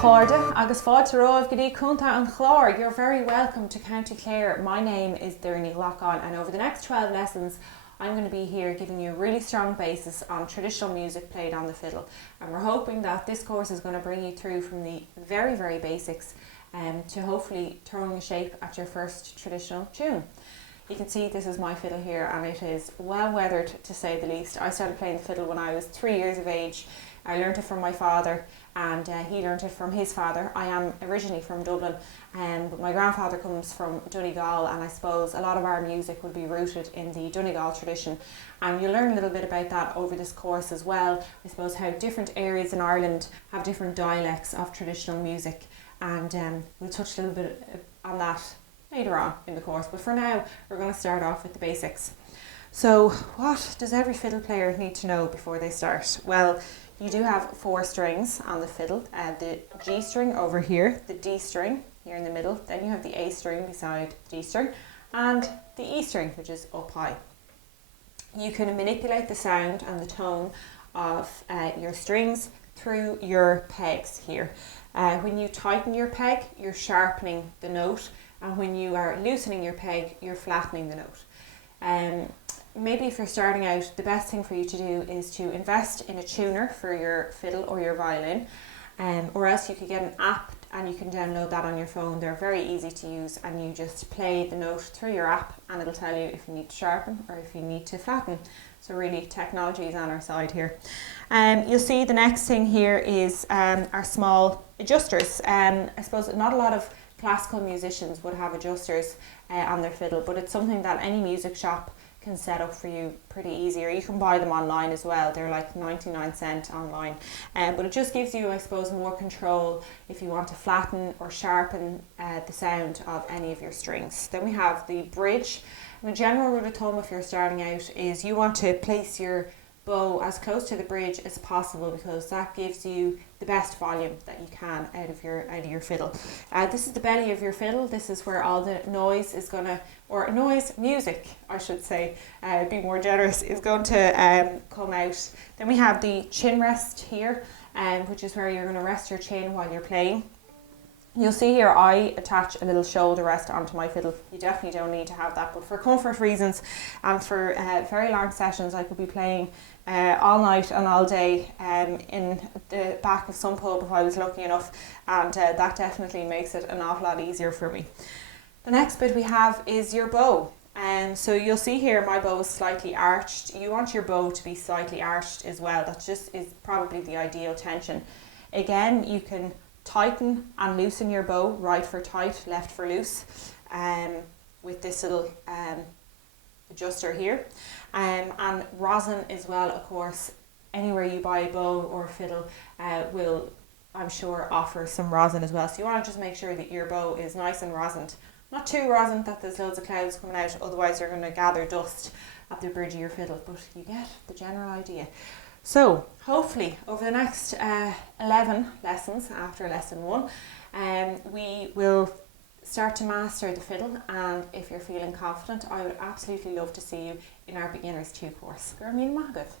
Cháirde agus fáilte romh go dtí cúnta an chlár. You're very welcome to County Clare. My name is Doireann Ní Ghlacáin, and over the next 12 lessons I'm going to be here giving you a really strong basis on traditional music played on the fiddle, and we're hoping that this course is going to bring you through from the very basics to hopefully throwing a shape at your first traditional tune. You can see this is my fiddle here, and it is well weathered to say the least. I started playing the fiddle when I was 3 years of age. I learnt it from my father, and he learnt it from his father. I am originally from Dublin, but my grandfather comes from Donegal, and I suppose a lot of our music will be rooted in the Donegal tradition, and you'll learn a little bit about that over this course as well. I suppose how different areas in Ireland have different dialects of traditional music, and we'll touch a little bit on that later on in the course, but for now we're going to start off with the basics. So what does every fiddle player need to know before they start? Well, you do have 4 strings on the fiddle, the G string over here, the D string here in the middle, then you have the A string beside the D string, and the E string, which is up high. You can manipulate the sound and the tone of your strings through your pegs here. When you tighten your peg, you're sharpening the note, and when you are loosening your peg, you're flattening the note. Maybe if you're starting out, the best thing for you to do is to invest in a tuner for your fiddle or your violin, or else you could get an app and you can download that on your phone. They're very easy to use, and you just play the note through your app and it'll tell you if you need to sharpen or if you need to flatten. So really, technology is on our side here. You'll see the next thing here is our small adjusters. I suppose not a lot of classical musicians would have adjusters on their fiddle, but it's something that any music shop can set up for you pretty easy, or you can buy them online as well. They're like 99¢ online, but it just gives you, I suppose, more control if you want to flatten or sharpen the sound of any of your strings. Then we have the bridge. And the general rule of thumb if you're starting out is you want to place your bow as close to the bridge as possible, because that gives you the best volume that you can out of your fiddle. This is the belly of your fiddle. This is where all the noise is going to, or music I should say, be more generous, is going to come out. Then we have the chin rest here, which is where you're going to rest your chin while you're playing. You'll see here I attach a little shoulder rest onto my fiddle. You definitely don't need to have that, but for comfort reasons and for very long sessions, I could be playing all night and all day in the back of some pub if I was lucky enough, and that definitely makes it an awful lot easier for me. The next bit we have is your bow. So you'll see here my bow is slightly arched. You want your bow to be slightly arched as well. That just is probably the ideal tension. Again, you can tighten and loosen your bow, right for tight, left for loose, with this little adjuster here, and rosin as well. Of course, anywhere you buy a bow or a fiddle will, I'm sure, offer some rosin as well, so you want to just make sure that your bow is nice and rosined, not too rosin that there's loads of clouds coming out, otherwise you're going to gather dust at the bridge of your fiddle, but you get the general idea. So hopefully over the next 11 lessons after lesson 1, we will start to master the fiddle, and if you're feeling confident, I would absolutely love to see you in our Beginners 2 course. Gur míle maith agaibh.